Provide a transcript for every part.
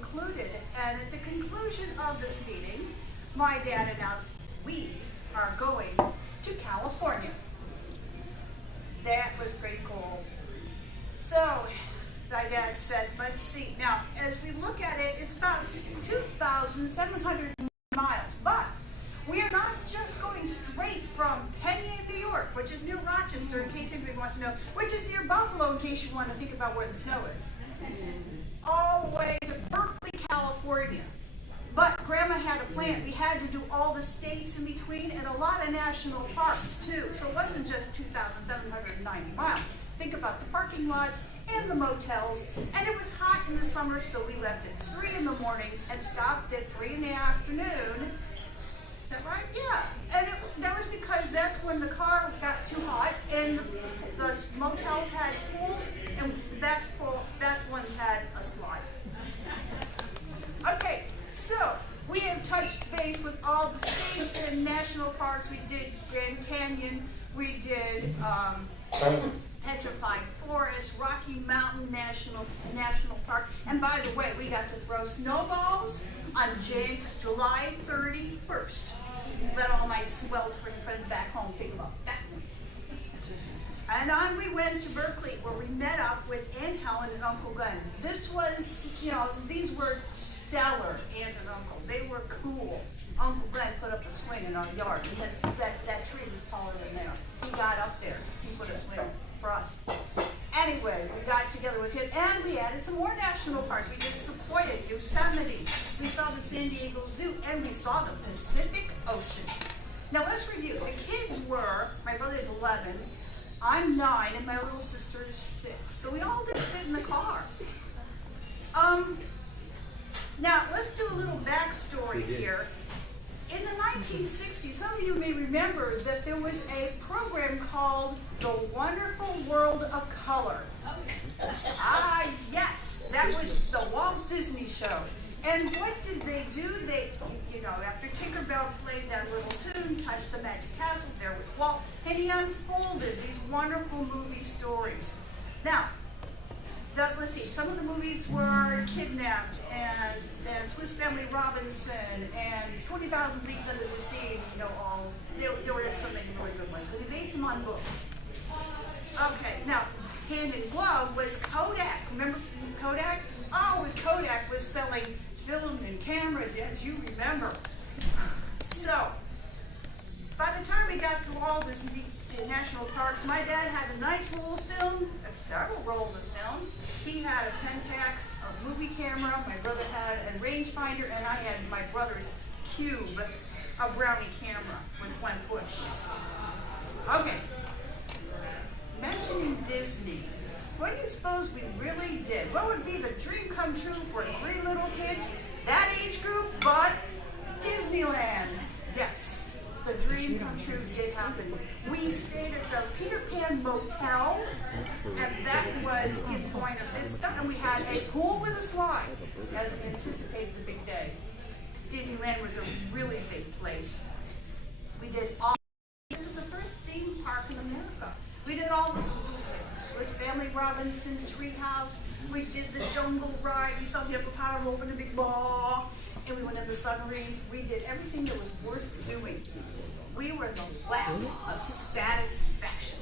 concluded, and at the conclusion of this meeting, my dad announced we are going to California. That was pretty cool. So my dad said, let's see. Now, as we look at it, it's about 2,700 miles, but we are not just going straight from Penny, New York, which is near Rochester, in case anybody wants to know, which is near Buffalo, in case you want to think about where the snow is, all the way to Berkeley, California. But Grandma had a plan. We had to do all the states in between and a lot of national parks too. So it wasn't just 2,790 miles. Think about the parking lots and the motels. And it was hot in the summer, so we left at 3 in the morning and stopped at 3 in the afternoon. Is that right? Yeah. And that was because that's when the car got too hot and the motels had pools and the best ones had a slide. Okay. So, we have touched base with all the states and national parks. We did Grand Canyon, we did Petrified Forest, Rocky Mountain National Park, and by the way, we got to throw snowballs on July 31st. Let all my sweltering friends back home think about that. And on we went to Berkeley, where we met up with Aunt Helen and Uncle Glenn. This was, these were stellar, Aunt and Uncle. They were cool. Uncle Glenn put up a swing in our yard. That tree was taller than there. He got up there. He put a swing for us. Anyway, we got together with him, and we added some more national parks. We did Sequoia, Yosemite. We saw the San Diego Zoo, and we saw the Pacific Ocean. Now let's review. The kids were, my brother's 11, I'm 9, and my little sister is 6. So we all didn't fit in the car. Now, let's do a little backstory here. In the 1960s, some of you may remember that there was a program called The Wonderful World of Color. Ah, yes, that was the Walt Disney show. And what did they do? They, after Tinkerbell played that little tune, Touched the Magic Castle, there was Walt, and he unfolded these wonderful movie stories. Now, let's see, some of the movies were Kidnapped, and Swiss Family Robinson, and 20,000 Leagues Under the Sea, there were so many really good ones. So they based them on books. Okay, now, hand in glove was Kodak. Remember Kodak? Oh, Kodak was selling film and cameras, as you remember. So, by the time we got through all this national parks, my dad had a nice roll of film, several rolls of film. He had a Pentax, a movie camera, my brother had a rangefinder, and I had my brother's Cube, a Brownie camera with one push. Okay, mentioning Disney, what do you suppose we really did? What would be the dream come true for 3 little kids, that age group, but Disneyland? Yes, the dream come true did happen. We stayed at the Peter Pan Motel, and that was in Buena Vista, and we had a pool with a slide as we anticipated the big day. Disneyland was a really big place. We did all, this is the first theme park in America. We did all the Swiss Family Robinson Treehouse. We did the jungle ride. We saw the hippopotamus roll in a big ball. And we went in the submarine. We did everything that was worth doing. We were the lap of satisfaction.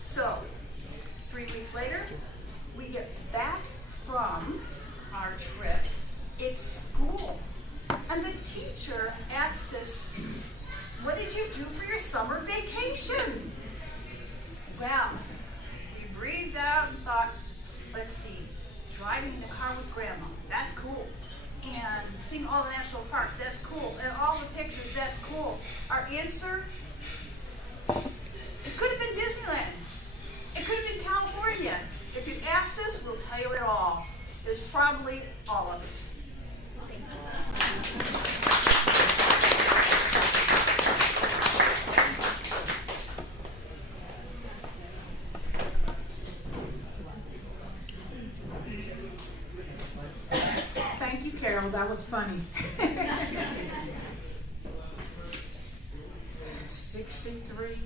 So, 3 weeks later, we get back from our trip. It's school. And the teacher asked us, what did you do for your summer vacation? Well, we breathed out and thought, let's see, driving in the car with Grandma, that's cool. And seeing all the national parks, that's cool. And all the pictures, that's cool. Our answer, it could have been Disneyland. It could have been California. If you asked us, we'll tell you it all. There's probably all of it. Thank you, Carol. That was funny. 63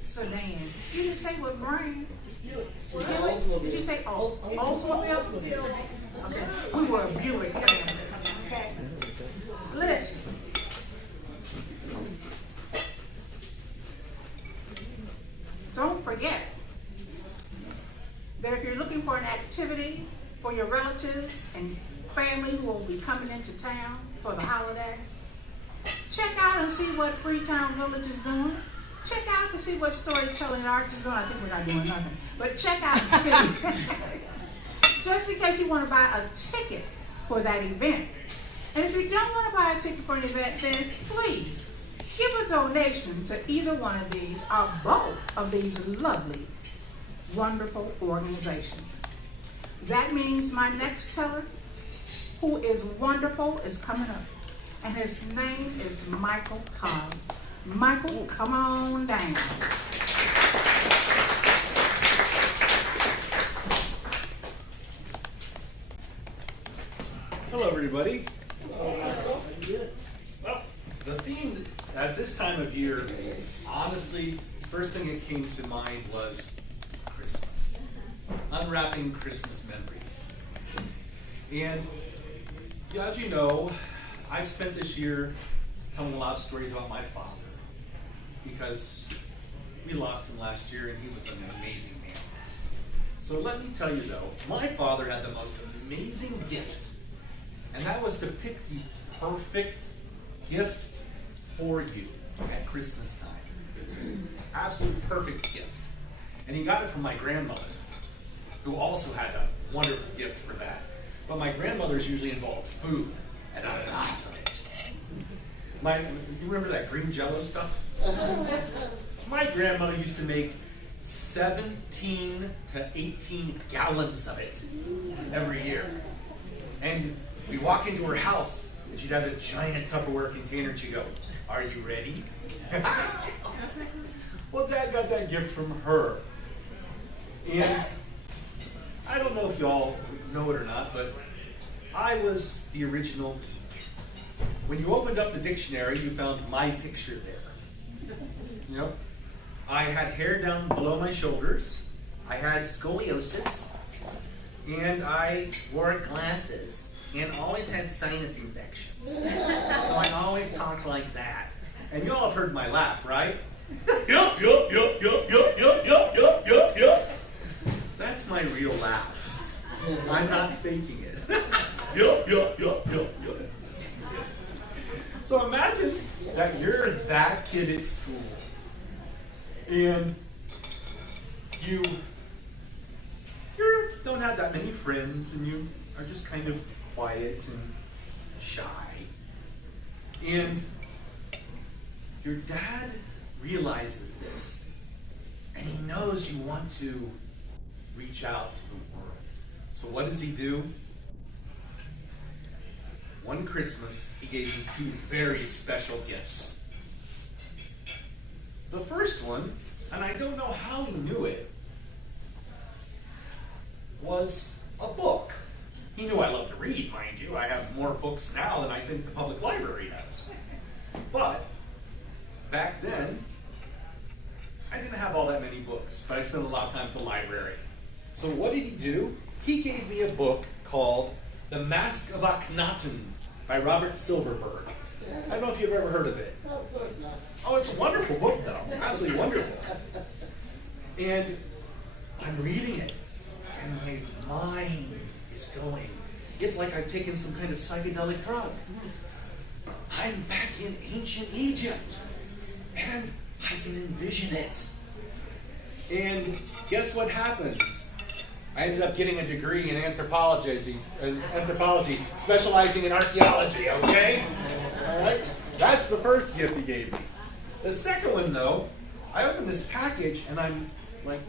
sedan. You didn't say what brand? Did you say Oldsmobile? Okay. We were a Buick family. Okay. Listen. Don't forget that if you're looking for an activity for your relatives and family who will be coming into town for the holiday, check out and see what Freetown Village is doing. Check out to see what Storytelling Arts is doing. I think we're not doing nothing. But check out and see. Just in case you want to buy a ticket for that event. And if you don't want to buy a ticket for an event, then please give a donation to either one of these or both of these lovely, wonderful organizations. That means my next teller, who is wonderful, is coming up. And his name is Michael Hobbs. Michael, come on down. Hello, everybody. Well, the theme at this time of year, honestly, first thing that came to mind was Christmas. Unwrapping Christmas memories. And as you know, I've spent this year telling a lot of stories about my father, because we lost him last year and he was an amazing man. So let me tell you though, my father had the most amazing gift, and that was to pick the perfect gift for you at Christmas time. Absolute perfect gift. And he got it from my grandmother, who also had a wonderful gift for that. But my grandmother's usually involved food, and a lot of it. You remember that green Jell-O stuff? My grandmother used to make 17 to 18 gallons of it every year. And we walk into her house, and she'd have a giant Tupperware container, and she'd go, "Are you ready?" Well, Dad got that gift from her. And I don't know if y'all know it or not, but I was the original geek. When you opened up the dictionary, you found my picture there. You know, I had hair down below my shoulders, I had scoliosis, and I wore glasses, and always had sinus infections. So I always talked like that. And you all have heard my laugh, right? Yup, yup, yup, yup, yup, yup, yup, yup, yup, yup. That's my real laugh. I'm not faking it. Yup, yup, yup, yup, yup. So imagine that you're that kid at school, and you don't have that many friends, and you are just kind of quiet and shy. And your dad realizes this, and he knows you want to reach out to the world. So what does he do? One Christmas, he gave me two very special gifts. The first one, and I don't know how he knew it, was a book. He knew I love to read, mind you. I have more books now than I think the public library does. But back then, I didn't have all that many books, but I spent a lot of time at the library. So what did he do? He gave me a book called The Mask of Akhenaten by Robert Silverberg. I don't know if you've ever heard of it. Of course not. Oh, it's a wonderful book, though. Absolutely wonderful. And I'm reading it, and my mind is going. It's like I've taken some kind of psychedelic drug. I'm back in ancient Egypt, and I can envision it. And guess what happens? I ended up getting a degree in anthropology, specializing in archaeology, okay? All right? That's the first gift he gave me. The second one, though, I opened this package, and I'm like,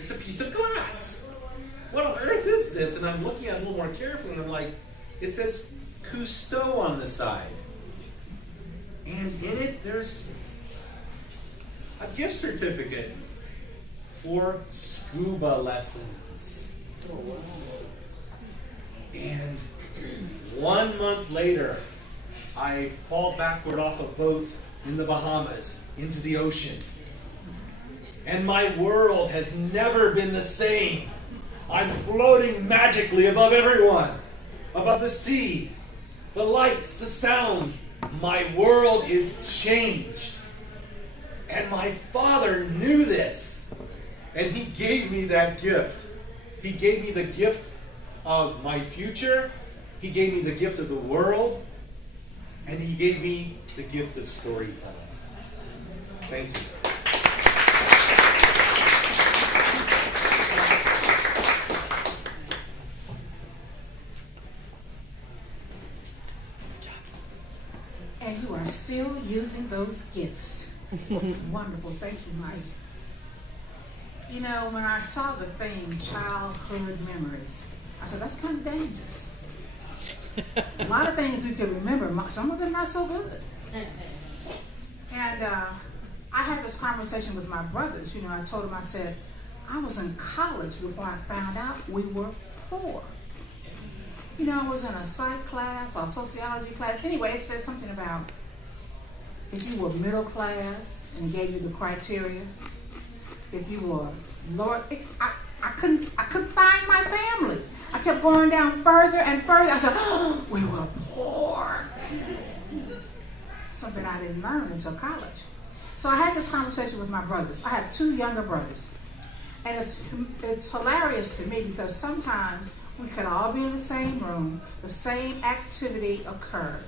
it's a piece of glass. What on earth is this? And I'm looking at it a little more carefully, and I'm like, it says Cousteau on the side. And in it, there's a gift certificate for scuba lessons. Oh, wow. And 1 month later, I fall backward off a boat in the Bahamas into the ocean. And my world has never been the same. I'm floating magically above everyone, above the sea, the lights, the sounds. My world is changed. And my Father knew this. And he gave me that gift. He gave me the gift of my future. He gave me the gift of the world. And he gave me the gift of storytelling. Thank you. And you are still using those gifts. Wonderful. Thank you, Mike. You know, when I saw the thing, childhood memories, I said, that's kind of dangerous. A lot of things we can remember, some of them not so good. And I had this conversation with my brothers. You know, I told them, I said, I was in college before I found out we were poor. You know, I was in a psych class or sociology class. Anyway, it said something about if you were middle class, and it gave you the criteria. If you were lower, I couldn't find my family. I kept going down further and further. I said, oh, we were poor. Something I didn't learn until college. So I had this conversation with my brothers. I have 2 younger brothers. And it's hilarious to me because sometimes we could all be in the same room, the same activity occurred,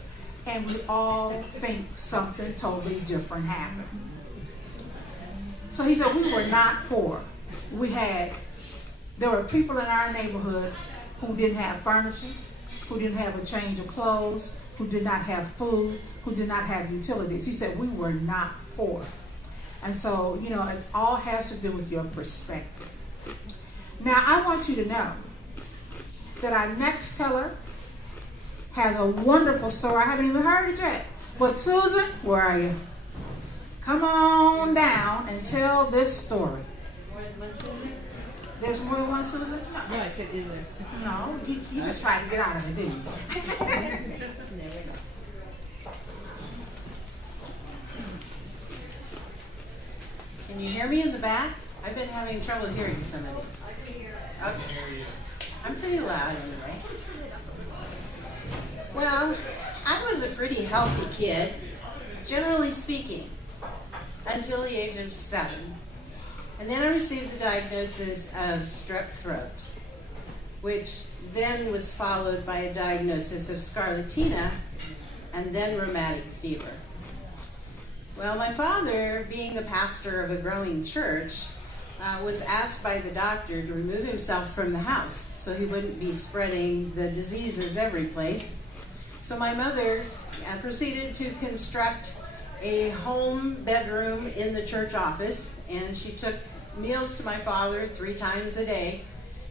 and we all think something totally different happened. So he said, we were not poor. There were people in our neighborhood who didn't have furniture, who didn't have a change of clothes, who did not have food, who did not have utilities. He said, we were not poor. And so, you know, it all has to do with your perspective. Now, I want you to know that our next teller has a wonderful story. I haven't even heard it yet. But Susan, where are you? Come on down and tell this story. More than one Susan? There's more than one Susan? No, I said is there. No, you just tried to get out of it, didn't you? There we go. Can you hear me in the back? I've been having trouble hearing some of these. Okay. I'm pretty loud anyway. Well, I was a pretty healthy kid, generally speaking, until the age of 7. And then I received the diagnosis of strep throat, which then was followed by a diagnosis of scarlatina and then rheumatic fever. Well, my father, being the pastor of a growing church, was asked by the doctor to remove himself from the house so he wouldn't be spreading the diseases every place. So my mother proceeded to construct a home bedroom in the church office, and she took meals to my father 3 times a day.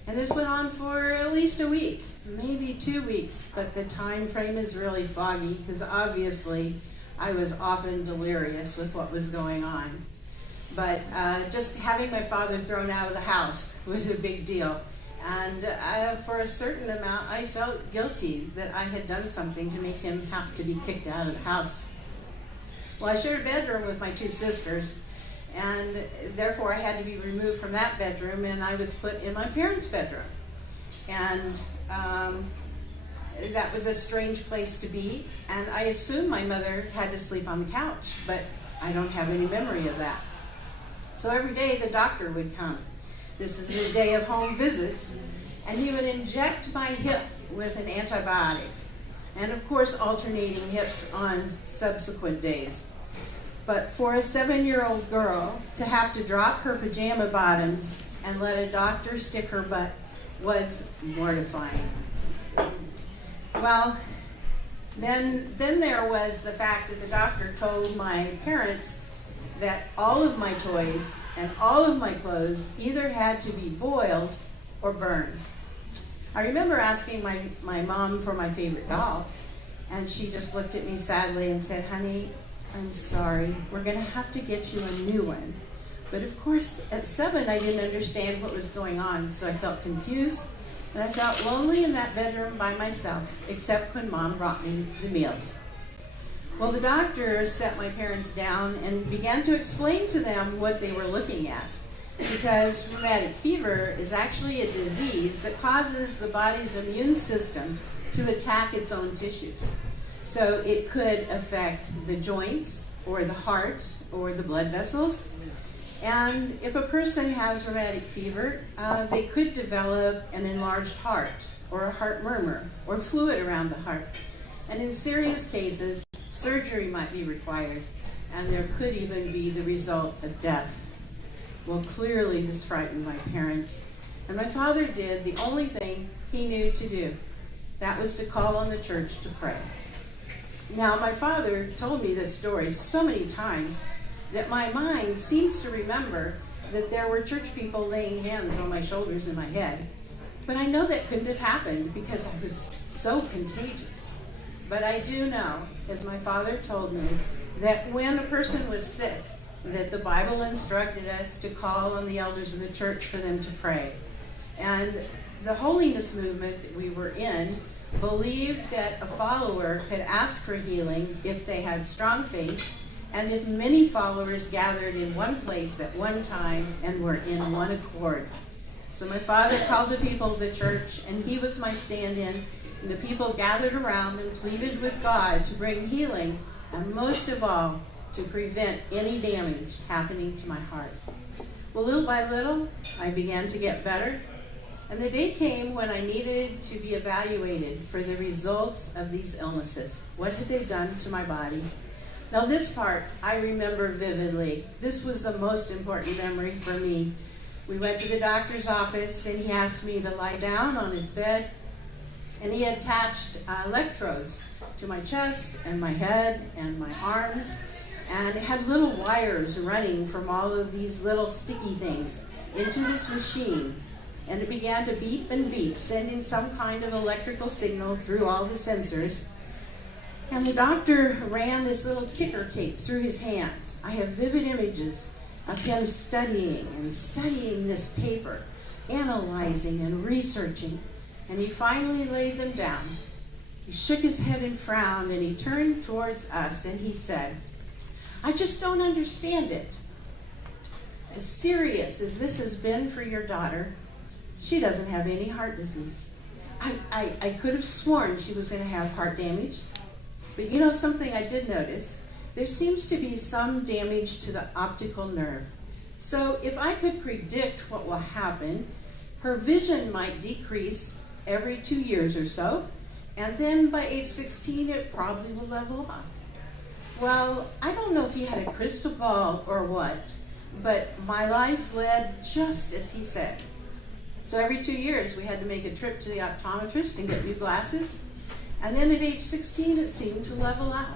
And this went on for at least a week, maybe 2 weeks, but the time frame is really foggy because obviously I was often delirious with what was going on. But just having my father thrown out of the house was a big deal. And for a certain amount, I felt guilty that I had done something to make him have to be kicked out of the house. Well, I shared a bedroom with my 2 sisters, and therefore I had to be removed from that bedroom, and I was put in my parents' bedroom. And that was a strange place to be, and I assumed my mother had to sleep on the couch, but I don't have any memory of that. So every day the doctor would come. This is the day of home visits, and he would inject my hip with an antibiotic, and of course alternating hips on subsequent days. But for a 7-year-old girl to have to drop her pajama bottoms and let a doctor stick her butt was mortifying. Well, then there was the fact that the doctor told my parents that all of my toys and all of my clothes either had to be boiled or burned. I remember asking my mom for my favorite doll, and she just looked at me sadly and said, "Honey, I'm sorry, we're gonna have to get you a new one." But of course, at 7, I didn't understand what was going on, so I felt confused, and I felt lonely in that bedroom by myself, except when Mom brought me the meals. Well, the doctor sat my parents down and began to explain to them what they were looking at. because rheumatic fever is actually a disease that causes the body's immune system to attack its own tissues. So it could affect the joints or the heart or the blood vessels. And if a person has rheumatic fever, they could develop an enlarged heart or a heart murmur or fluid around the heart. And in serious cases, surgery might be required, and there could even be the result of death. Well, clearly this frightened my parents, and my father did the only thing he knew to do. That was to call on the church to pray. Now, my father told me this story so many times that my mind seems to remember that there were church people laying hands on my shoulders and my head. But I know that couldn't have happened because I was so contagious. But I do know, as my father told me, that when a person was sick, that the Bible instructed us to call on the elders of the church for them to pray. And the holiness movement that we were in believed that a follower could ask for healing if they had strong faith, and if many followers gathered in one place at one time and were in one accord. So my father called the people of the church, and he was my stand-in, and the people gathered around and pleaded with God to bring healing, and most of all, to prevent any damage happening to my heart. Well, little by little, I began to get better, and the day came when I needed to be evaluated for the results of these illnesses. What had they done to my body? Now this part I remember vividly. This was the most important memory for me. We went to the doctor's office and he asked me to lie down on his bed, and he attached electrodes to my chest and my head and my arms, and it had little wires running from all of these little sticky things into this machine, and it began to beep and beep, sending some kind of electrical signal through all the sensors. And the doctor ran this little ticker tape through his hands. I have vivid images of him studying this paper, analyzing and researching, and he finally laid them down. He shook his head and frowned, and he turned towards us and he said, "I just don't understand it. As serious as this has been for your daughter, she doesn't have any heart disease. I could have sworn she was going to have heart damage. But you know something I did notice? There seems to be some damage to the optical nerve. So if I could predict what will happen, her vision might decrease every 2 years or so, and then by age 16 it probably will level off." Well, I don't know if he had a crystal ball or what, but my life led just as he said. So every 2 years we had to make a trip to the optometrist and get new glasses. And then at age 16, it seemed to level out.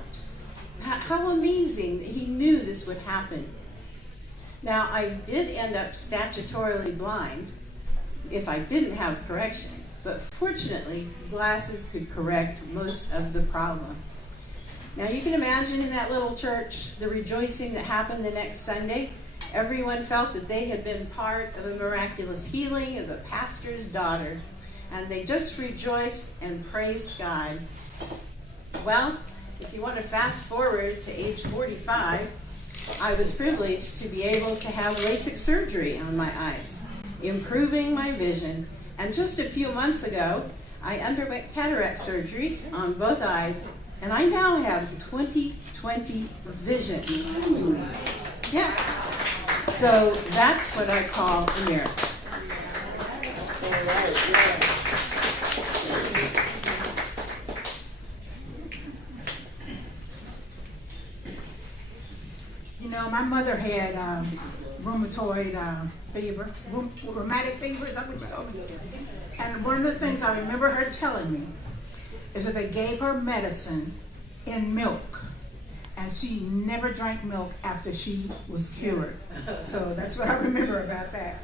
How amazing that he knew this would happen. Now, I did end up statutorily blind if I didn't have correction, but fortunately, glasses could correct most of the problem. Now, you can imagine in that little church the rejoicing that happened the next Sunday. Everyone felt that they had been part of a miraculous healing of the pastor's daughter, and they just rejoiced and praised God. Well, if you want to fast forward to age 45, I was privileged to be able to have LASIK surgery on my eyes, improving my vision. And just a few months ago, I underwent cataract surgery on both eyes, and I now have 20/20 vision. Yeah. So that's what I call a miracle. All right, yeah. You know, my mother had rheumatoid fever, rheumatic fever, is that what you told me? And one of the things I remember her telling me is that they gave her medicine in milk, and she never drank milk after she was cured. So that's what I remember about that.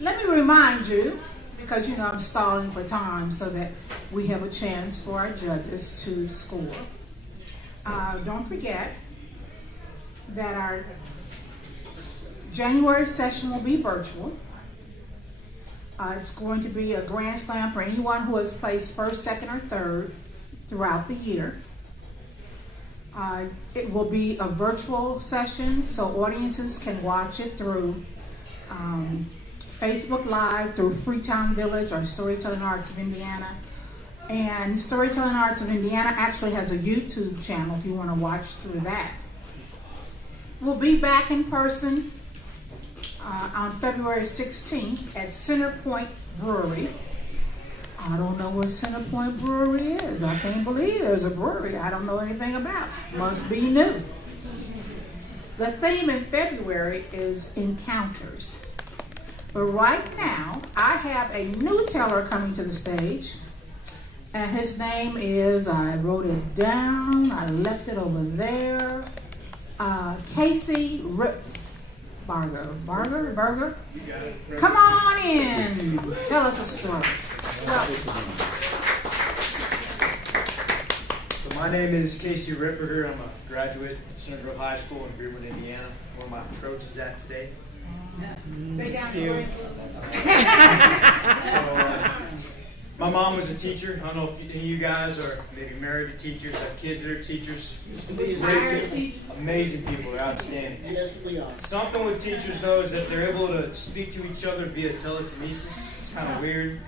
Let me remind you, because you know I'm stalling for time so that we have a chance for our judges to score. Don't forget that our January session will be virtual. It's going to be a grand slam for anyone who has placed first, second, or third throughout the year. It will be a virtual session, so audiences can watch it through Facebook Live through Freetown Village or Storytelling Arts of Indiana. And Storytelling Arts of Indiana actually has a YouTube channel if you want to watch through that. We'll be back in person on February 16th at Centerpoint Brewery. I don't know what Centerpoint Brewery is. I can't believe there's a brewery I don't know anything about. Must be new. The theme in February is encounters. But right now, I have a new teller coming to the stage. And his name is, I wrote it down, I left it over there, Casey Ripperher. Burger? You got it. Come on in. Tell us a story. So my name is Casey Ripperher. I'm a graduate of Center Grove High School in Greenwood, Indiana. Where my Trojans at today. My mom was a teacher. I don't know if any of you guys are maybe married to teachers, have kids that are teachers. Great people, amazing people, they're outstanding. Yes, we are. Something with teachers though is that they're able to speak to each other via telekinesis. It's kind of weird.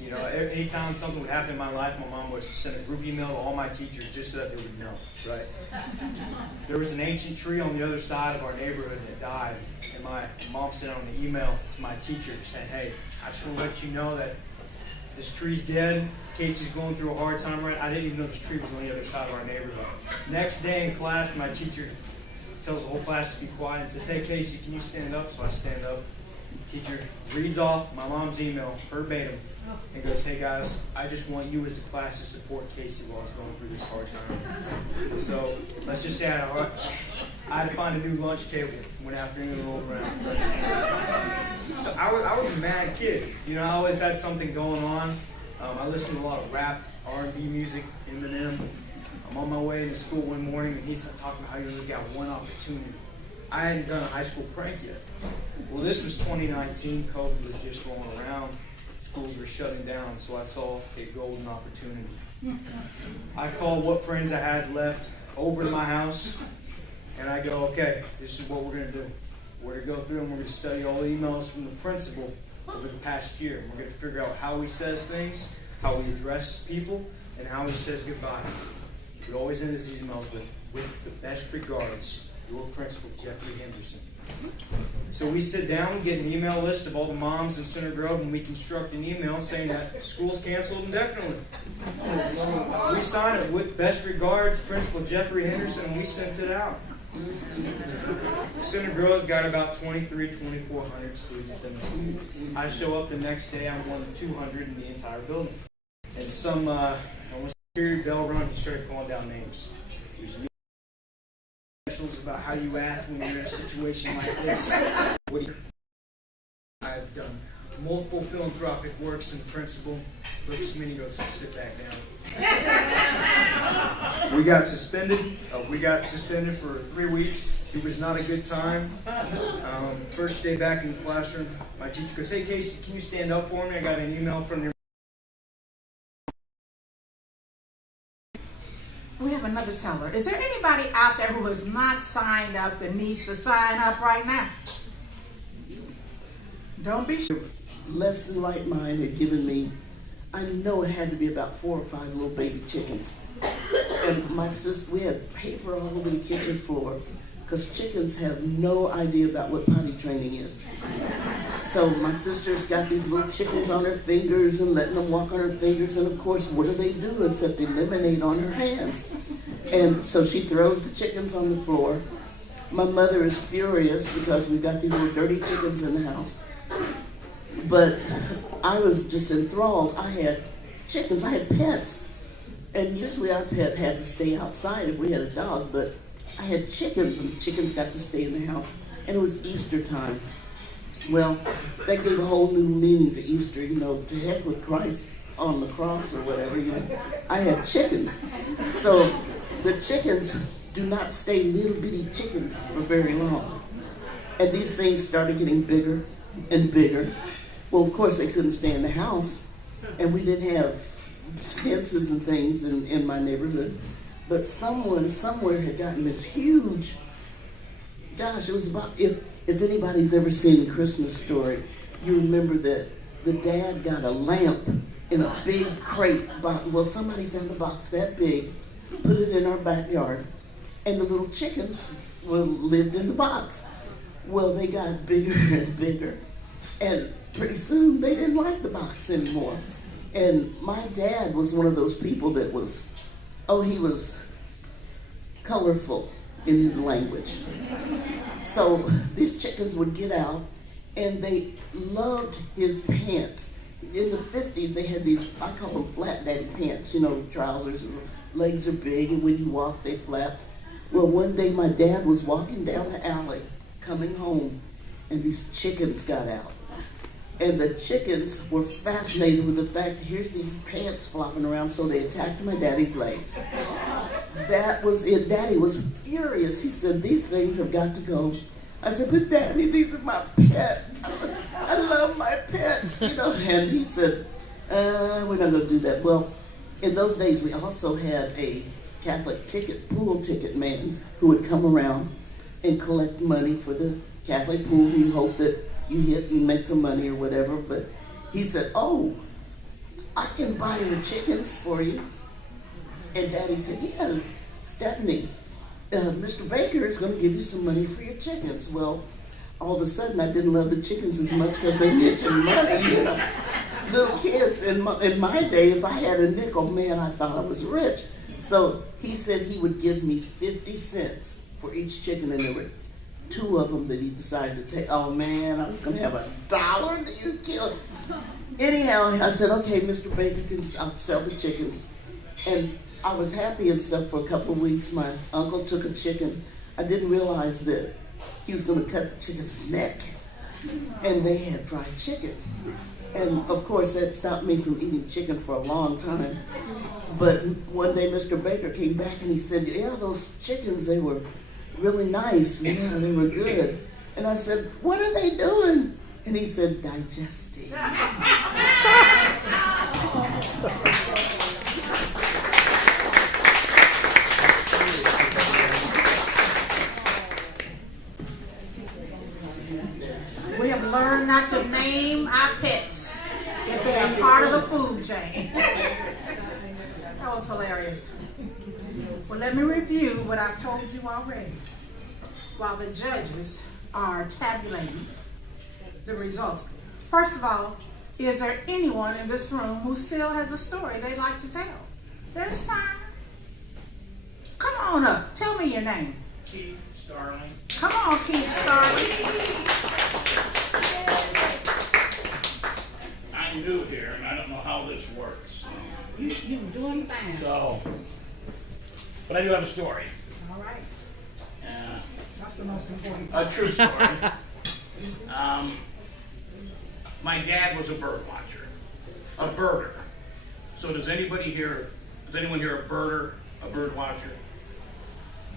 You know, anytime something would happen in my life, my mom would send a group email to all my teachers just so that they would know, right? There was an ancient tree on the other side of our neighborhood that died, and my mom sent out an email to my teacher saying, hey, I just want to let you know that this tree's dead. Casey's going through a hard time, right? I didn't even know this tree was on the other side of our neighborhood. Next day in class, my teacher tells the whole class to be quiet and says, hey, Casey, can you stand up? So I stand up. Teacher reads off my mom's email verbatim and goes, hey guys, I just want you as a class to support Casey while he's going through this hard time. So let's just say I had to find a new lunch table when afternoon rolled around. So I was a mad kid. You know, I always had something going on. I listened to a lot of rap, R&B music, Eminem. I'm on my way into school one morning and he's talking about how you only got one opportunity. I hadn't done a high school prank yet. Well, this was 2019. COVID was just rolling around. Schools were shutting down, so I saw a golden opportunity. I called what friends I had left over to my house, and I go, okay, this is what we're going to do. We're going to go through and we're going to study all the emails from the principal over the past year. We're going to figure out how he says things, how he addresses people, and how he says goodbye. We always end his emails with the best regards, your principal, Jeffrey Henderson. So we sit down, get an email list of all the moms in Center Grove, and we construct an email saying that school's canceled indefinitely. We sign it with best regards, Principal Jeffrey Henderson, and we sent it out. Center Grove's got about 2,400 students in the school. I show up the next day, I'm one of 200 in the entire building. And some, almost period bell rung, he started calling down names. About how you act when you're in a situation like this. I've done multiple philanthropic works in principal. Look, Smitty goes, sit back down. We got suspended. For 3 weeks. It was not a good time. First day back in the classroom, my teacher goes, hey Casey, can you stand up for me? I got an email from your. We have another teller. Is there anybody out there who has not signed up that needs to sign up right now? Don't be sure. Less than right mind had given me, I know it had to be about 4 or 5 little baby chickens. And my sister, we had paper all over the kitchen floor because chickens have no idea about what potty training is. So my sister's got these little chickens on her fingers and letting them walk on her fingers, and of course, what do except eliminate on her hands? And so she throws the chickens on the floor. My mother is furious because we've got these little dirty chickens in the house. But I was just enthralled. I had chickens, I had pets. And usually our pet had to stay outside if we had a dog, but I had chickens, and the chickens got to stay in the house. And it was Easter time. Well, that gave a whole new meaning to Easter, you know, to heck with Christ on the cross or whatever, you know. I had chickens. So the chickens do not stay little bitty chickens for very long. And these things started getting bigger and bigger. Well, of course, they couldn't stay in the house, and we didn't have fences and things in my neighborhood. But someone somewhere had gotten this huge gosh, it was about, if anybody's ever seen Christmas Story, you remember that the dad got a lamp in a big crate box. Well, somebody found a box that big, put it in our backyard, and the little chickens lived in the box. Well, they got bigger and bigger, and pretty soon they didn't like the box anymore. And my dad was one of those people that was, he was colorful in his language. So these chickens would get out, and they loved his pants. In the 50s, they had these, I call them flat daddy pants, you know, trousers, and legs are big, and when you walk, they flap. Well, one day my dad was walking down the alley, coming home, and these chickens got out. And the chickens were fascinated with the fact that here's these pants flopping around, so they attacked my daddy's legs. That was it. Daddy was furious. He said, these things have got to go. I said, but Daddy, these are my pets. I love my pets, you know. And he said, we're not going to do that. Well, in those days, we also had a Catholic pool ticket man who would come around and collect money for the Catholic pools, and you hope that you hit and make some money or whatever. But he said, I can buy your chickens for you. And Daddy said, yeah, Stephanie, Mr. Baker is going to give you some money for your chickens. Well, all of a sudden I didn't love the chickens as much because they mentioned money, you know. Little kids, in my day, if I had a nickel, man, I thought I was rich. So he said he would give me 50 cents for each chicken, and there were 2 of them that he decided to take. Oh man, I was going to have $1. Do you kill it? Anyhow, I said, okay, Mr. Baker, I'll sell the chickens. And I was happy and stuff for a couple of weeks. My uncle took a chicken. I didn't realize that he was going to cut the chicken's neck, and they had fried chicken. And of course, that stopped me from eating chicken for a long time. But one day, Mr. Baker came back and he said, yeah, those chickens, they were really nice. Yeah, they were good. And I said, what are they doing? And he said, digesting. We have learned not to name our pets if they are part of the food chain. That was hilarious. Well, let me review what I've told you already while the judges are tabulating the results. First of all, is there anyone in this room who still has a story they'd like to tell? There's time. Come on up. Tell me your name. Keith Starling. Come on, Keith Starling. I'm new here, and I don't know how this works. You're doing fine. So, but I do have a story. All right. That's the most important. A true story. My dad was a bird watcher, a birder. So does anyone here a birder, a bird watcher?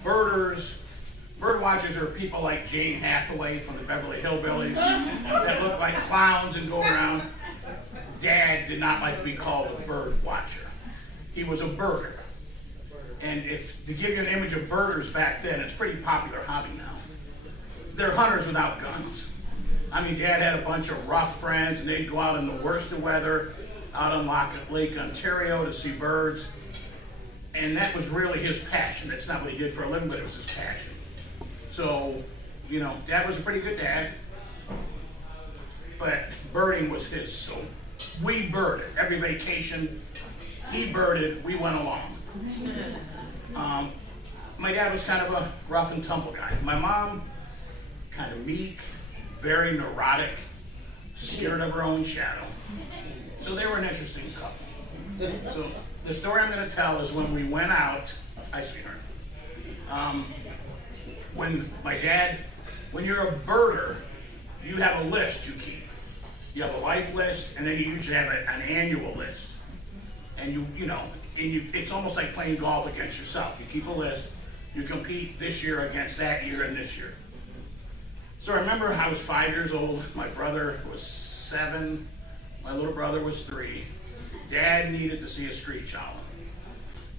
Bird watchers are people like Jane Hathaway from the Beverly Hillbillies that look like clowns and go around. Dad did not like to be called a bird watcher. He was a birder. And to give you an image of birders back then, it's a pretty popular hobby now. They're hunters without guns. I mean, Dad had a bunch of rough friends, and they'd go out in the worst of weather, out on Lake Ontario to see birds. And that was really his passion. That's not what he did for a living, but it was his passion. So, you know, Dad was a pretty good dad, but birding was his. So we birded. Every vacation, he birded, we went along. My dad was kind of a rough and tumble guy. My mom, kind of meek, very neurotic, scared of her own shadow. So they were an interesting couple. So the story I'm going to tell is when we went out, I see her. When you're a birder, you have a list you keep. You have a life list, and then you usually have an annual list. And it's almost like playing golf against yourself. You keep a list, you compete this year against that year and this year. So I remember I was 5 years old, my brother was 7, my little brother was 3. Dad needed to see a screech owl.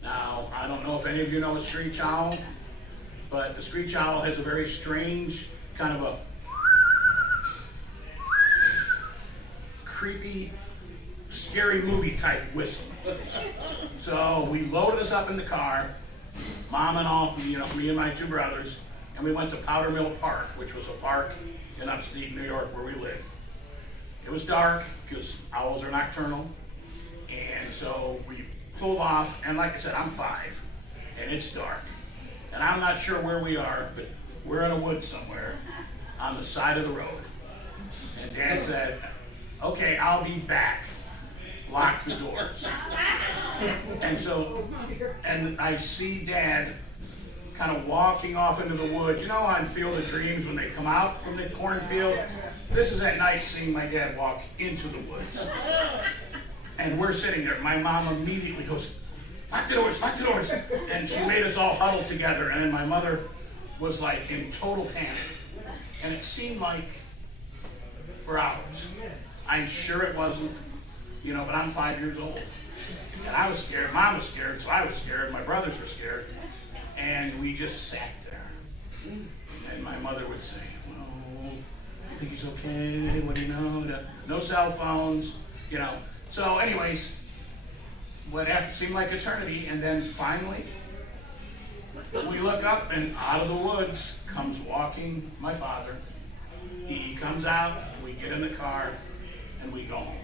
Now, I don't know if any of you know a screech owl. but the screech owl has a very strange kind of a creepy, scary movie type whistle. So we loaded us up in the car, Mom and all, me and my two brothers, and we went to Powder Mill Park, which was a park in upstate New York where we lived. It was dark because owls are nocturnal, and so we pulled off, and like I said, I'm 5, and it's dark. And I'm not sure where we are, but we're in a woods somewhere on the side of the road. And Dad said, okay, I'll be back. Lock the doors. And I see Dad kind of walking off into the woods. You know on Field of Dreams when they come out from the cornfield? This is at night seeing my dad walk into the woods. And we're sitting there. My mom immediately goes, lock the doors, lock the doors. And she made us all huddle together. And then my mother was like in total panic. And it seemed like for hours. I'm sure it wasn't, but I'm 5 years old. And I was scared, Mom was scared, so I was scared, my brothers were scared. And we just sat there. And my mother would say, well, you think he's okay? What do you know? No cell phones, So anyways, what seemed like eternity, and then finally, we look up and out of the woods comes walking my father. He comes out, we get in the car, and we go home.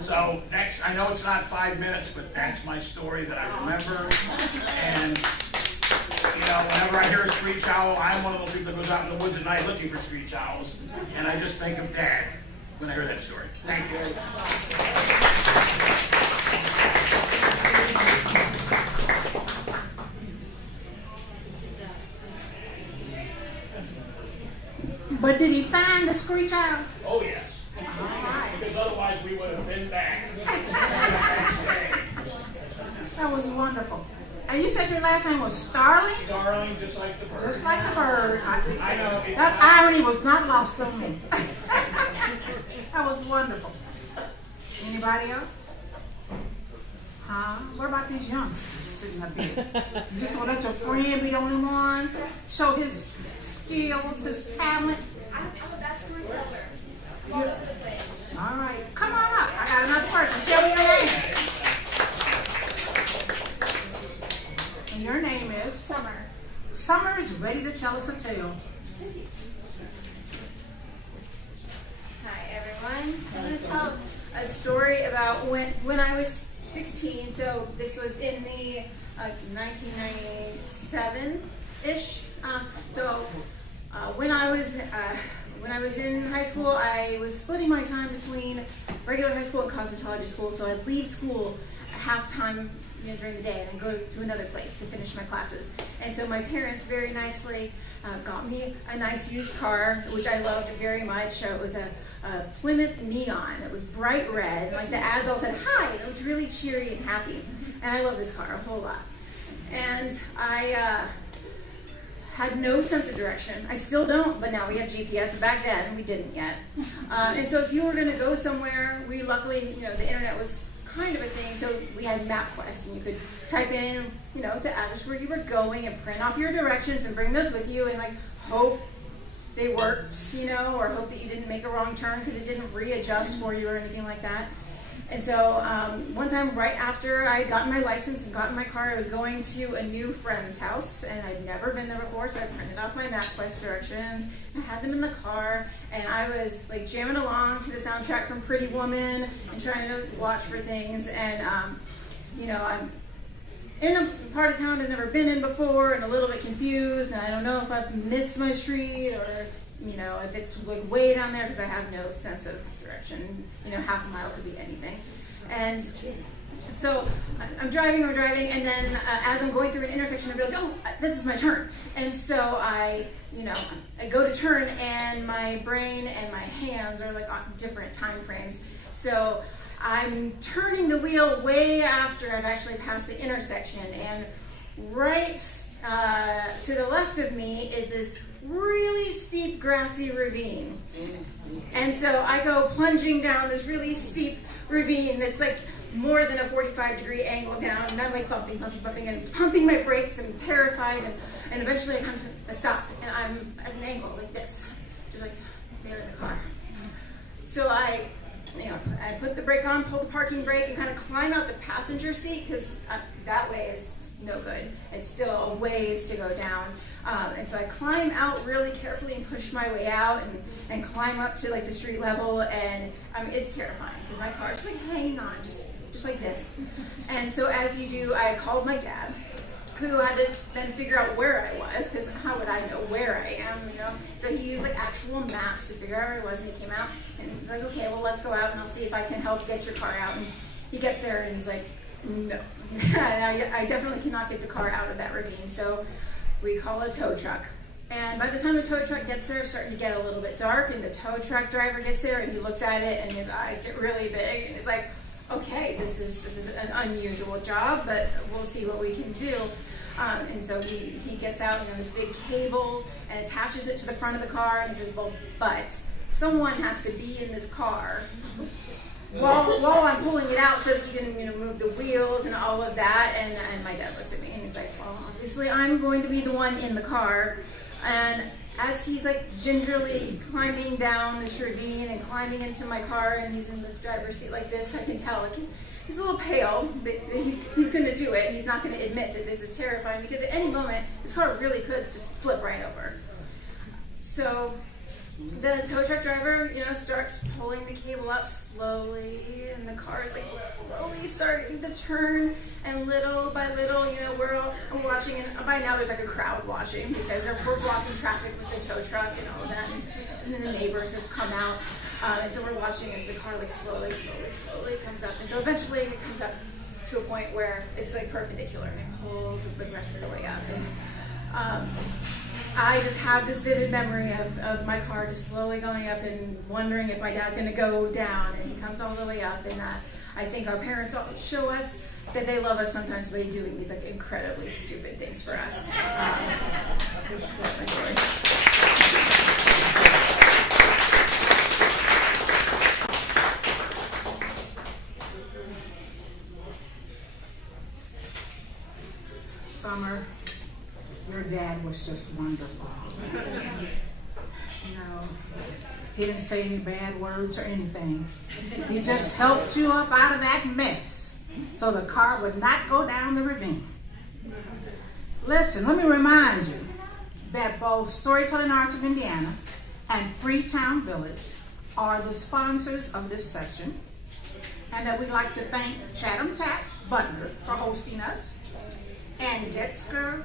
So I know it's not 5 minutes, but that's my story that I remember. And whenever I hear a screech owl, I'm one of those people that goes out in the woods at night looking for screech owls. And I just think of Dad when I hear that story. Thank you. But did he find the screech owl? Oh, yes. All right. Because otherwise we would have been back. That was wonderful. And you said your last name was Starling? Starling, just like the bird. Just like the bird. I know. That irony was not lost on me. That was wonderful. Anybody else? What about these youngsters sitting up here? You just want to let your friend be the only one? Show his skills, his talent? That's storyteller. All right. Come on up. I got another person. Tell me your name. And your name is? Summer. Summer is ready to tell us a tale. Hi, everyone. I'm going to tell a story about when I was 16. So this was in the 1997-ish. When I was in high school, I was splitting my time between regular high school and cosmetology school. So I'd leave school at halftime during the day and then go to another place to finish my classes. And so my parents very nicely got me a nice used car, which I loved very much. It was a Plymouth Neon. It was bright red. And like the ads all said, hi. It was really cheery and happy. And I love this car a whole lot. And I had no sense of direction. I still don't, but now we have GPS. But back then, we didn't yet. And so if you were going to go somewhere, we luckily, the internet was kind of a thing, so we had MapQuest, and you could type in, the address where you were going and print off your directions and bring those with you and hope they worked, or hope that you didn't make a wrong turn because it didn't readjust for you or anything like that. And so one time right after I had gotten my license and gotten my car, I was going to a new friend's house, and I'd never been there before, so I printed off my MapQuest directions. I had them in the car, and I was jamming along to the soundtrack from Pretty Woman and trying to watch for things. And I'm in a part of town I've never been in before and a little bit confused, and I don't know if I've missed my street or if it's way down there because I have no sense of direction. Half a mile could be anything. And so I'm driving, and then as I'm going through an intersection, I realize, oh, this is my turn. And so I go to turn, and my brain and my hands are on different time frames. So I'm turning the wheel way after I've actually passed the intersection, and right to the left of me is this really steep grassy ravine. And so I go plunging down this really steep ravine that's more than a 45-degree angle down, and I'm like bumping, and pumping my brakes, and terrified, and eventually I come to a stop, and I'm at an angle like this, just like there in the car. So I put the brake on, pull the parking brake, and kind of climb out the passenger seat, because that way it's no good. It's still a ways to go down. And so I climb out really carefully and push my way out and climb up to like the street level, and it's terrifying because my car is like hanging on, just like this. And so as you do, I called my dad, who had to then figure out where I was, because how would I know where I am, So he used like actual maps to figure out where I was, and he came out, and he's like, okay, well, let's go out, and I'll see if I can help get your car out. And he gets there, and he's like, no. I definitely cannot get the car out of that ravine, so we call a tow truck. And by the time the tow truck gets there, it's starting to get a little bit dark, and the tow truck driver gets there, and he looks at it, and his eyes get really big, and he's like, okay, this is an unusual job, but we'll see what we can do. And so he gets out, this big cable and attaches it to the front of the car, and he says, well, but someone has to be in this car while I'm pulling it out so that you can move the wheels and all of that. And my dad looks at me and he's like, well, obviously I'm going to be the one in the car. And as he's like gingerly climbing down this ravine and climbing into my car, and he's in the driver's seat like this, I can tell like he's a little pale, but he's going to do it, and he's not going to admit that this is terrifying, because at any moment this car really could just flip right over. So the tow truck driver, starts pulling the cable up slowly, and the car is like slowly starting to turn, and little by little, we're watching, and by now there's like a crowd watching, because we're blocking traffic with the tow truck and all of that, and then the neighbors have come out, and so we're watching as the car like slowly comes up, and so eventually it comes up to a point where it's like perpendicular, and it pulls the rest of the way up, and I just have this vivid memory of my car just slowly going up and wondering if my dad's going to go down, and he comes all the way up, and I think our parents show us that they love us sometimes by doing these like incredibly stupid things for us. That's my story. Summer, your dad was just wonderful. He didn't say any bad words or anything. He just helped you up out of that mess so the car would not go down the ravine. Listen, let me remind you that both Storytelling Arts of Indiana and Freetown Village are the sponsors of this session, and that we'd like to thank Chatham Butler for hosting us, and Getzer,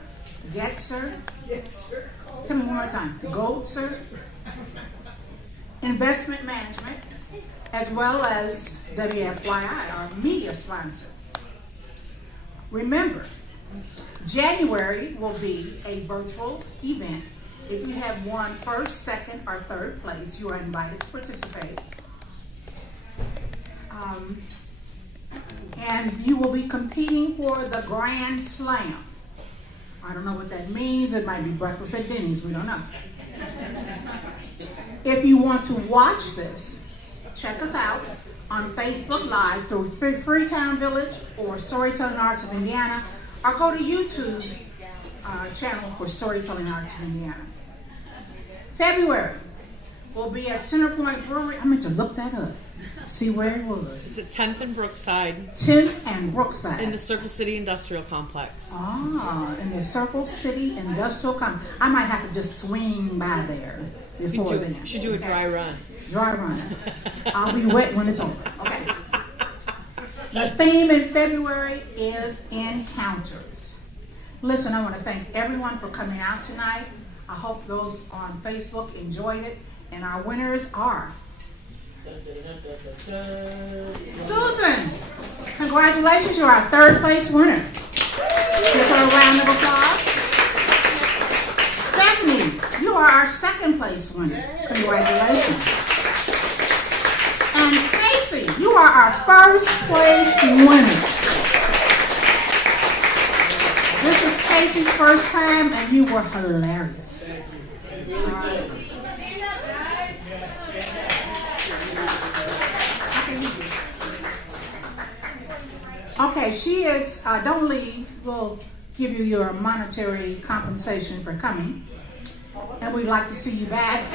tell me one more time, Goldser Investment Management, as well as WFYI, our media sponsor. Remember, January will be a virtual event. If you have won first, second, or third place, you are invited to participate. And you will be competing for the Grand Slam. I don't know what that means. It might be breakfast at Denny's. We don't know. If you want to watch this, check us out on Facebook Live through Freetown Village or Storytelling Arts of Indiana, or go to YouTube channel for Storytelling Arts of Indiana. February will be at Centerpoint Brewery. I meant to look that up. See where it was. It's at 10th and Brookside. 10th and Brookside. In the Circle City Industrial Complex. In the Circle City Industrial Complex. I might have to just swing by there before then. You should do a dry run. Dry run. I'll be wet when it's over. Okay. The theme in February is encounters. Listen, I want to thank everyone for coming out tonight. I hope those on Facebook enjoyed it. And our winners are Susan. Congratulations, you're our third place winner. Give her a round of applause. Stephanie, you are our second place winner. Congratulations. And Casey, you are our first place winner. This is Casey's first time, and you were hilarious. All right. Okay, she is, don't leave. We'll give you your monetary compensation for coming. And we'd like to see you back.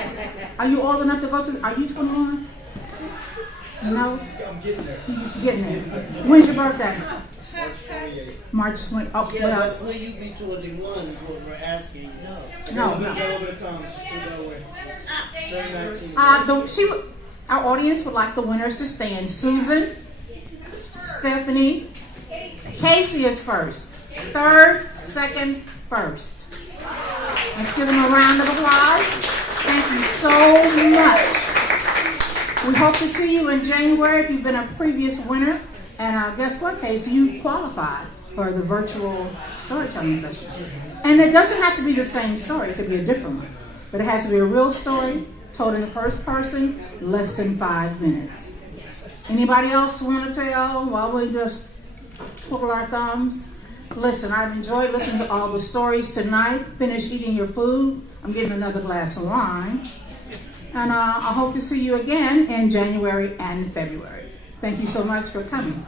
Are you old enough to go to, are you 21? No? I'm getting there. He's getting there. When's your birthday? March 28th. March 20, oh, Yeah, well, but will you be 21 is what we're asking. no, We no. got over the time. Just put it that way. 2019. Our audience would like the winners to stand. Susan, Stephanie, Casey is first. Third, second, first. Let's give them a round of applause. Thank you so much. We hope to see you in January if you've been a previous winner. And guess what, Casey? You qualified for the virtual storytelling session. And it doesn't have to be the same story. It could be a different one. But it has to be a real story, told in the first person, less than 5 minutes. Anybody else want to tell while we just twiddle our thumbs? Listen, I've enjoyed listening to all the stories tonight. Finish eating your food. I'm getting another glass of wine. And I hope to see you again in January and February. Thank you so much for coming.